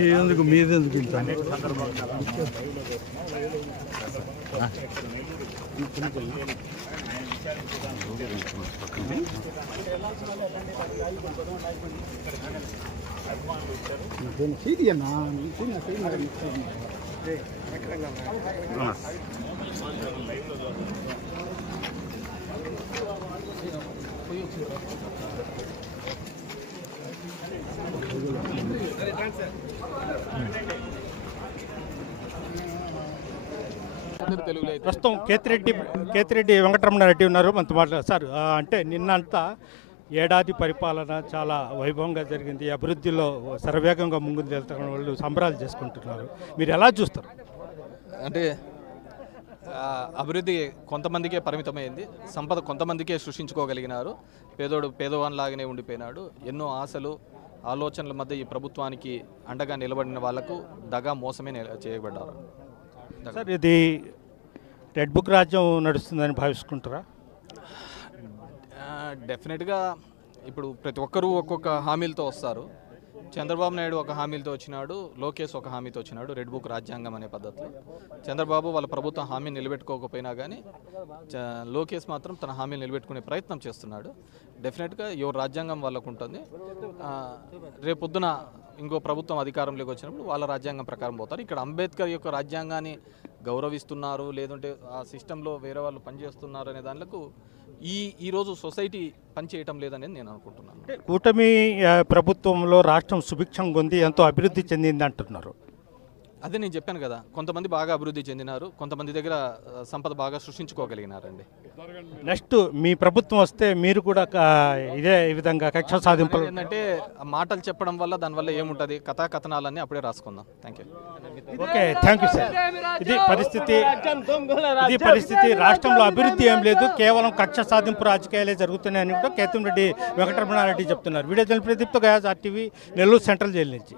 మీదెందుకు ప్రస్తుతం కేతిరెడ్డి వెంకటరమణారెడ్డి ఉన్నారు మనతో మాట్లాడారు. సార్, అంటే నిన్నంతా ఏడాది పరిపాలన చాలా వైభవంగా జరిగింది, అభివృద్ధిలో శరవేగంగా ముందుకు వెళ్తున్న వాళ్ళు సంబరాలు చేసుకుంటున్నారు. మీరు ఎలా చూస్తారు? అంటే అభివృద్ధి కొంతమందికే పరిమితమైంది, సంపద కొంతమందికే సృష్టించుకోగలిగినారు. పేదోడు పేదవానిలాగానే ఉండిపోయినాడు. ఎన్నో ఆశలు ఆలోచనల మధ్య ఈ ప్రభుత్వానికి అండగా నిలబడిన వాళ్లకు దగా మోసమే చేయబడ్డారు. సార్, ఇది రెడ్ బుక్ రాజ్యం నడుస్తుందని భావిస్తుంటారా? డెఫినెట్గా ఇప్పుడు ప్రతి ఒక్కరూ ఒక్కొక్క హామీలతో వస్తారు. చంద్రబాబు నాయుడు ఒక హామీలతో వచ్చినాడు, లోకేష్ ఒక హామీతో వచ్చినాడు, రెడ్ బుక్ రాజ్యాంగం అనే పద్ధతిలో. చంద్రబాబు వాళ్ళ ప్రభుత్వం హామీ నిలబెట్టుకోకపోయినా కానీ లోకేష్ మాత్రం తన హామీని నిలబెట్టుకునే ప్రయత్నం చేస్తున్నాడు. డెఫినెట్గా ఎవరు రాజ్యాంగం వాళ్ళకు ఉంటుంది. రేపొద్దున ఇంకో ప్రభుత్వం అధికారంలోకి వచ్చినప్పుడు వాళ్ళ రాజ్యాంగం ప్రకారం పోతారు. ఇక్కడ అంబేద్కర్ యొక్క రాజ్యాంగాన్ని గౌరవిస్తున్నారు, లేదంటే ఆ సిస్టంలో వేరే వాళ్ళు పనిచేస్తున్నారు అనే దానిలకు ఈరోజు సొసైటీ పనిచేయటం లేదనేది నేను అనుకుంటున్నాను. కూటమి ప్రభుత్వంలో రాష్ట్రం సుభిక్షంగా ఉంది, ఎంతో అభివృద్ధి చెందింది అంటున్నారు. అదే నేను చెప్పాను కదా, కొంతమంది బాగా అభివృద్ధి చెందినారు, కొంతమంది దగ్గర సంపద బాగా సృష్టించుకోగలిగినారండి. నెక్స్ట్ మీ ప్రభుత్వం వస్తే మీరు కూడా ఇదే విధంగా కక్ష సాధింపులు ఏంటంటే మాటలు చెప్పడం వల్ల దానివల్ల ఏముంటుంది, కథనాలన్నీ అప్పుడే రాసుకుందాం. Thank you. Okay, thank you sir. ఇది పరిస్థితి. రాష్ట్రంలో అభివృద్ధి ఏం లేదు, కేవలం కక్ష సాధింపు రాజకీయాలే జరుగుతున్నాయని కూడా కేతిరెడ్డి వెంకటరమణారెడ్డి చెప్తున్నారు. వీడియో జర్నలిస్ట్ ప్రదీప్తో Gayaz, RTV, Nellore central jail నుంచి.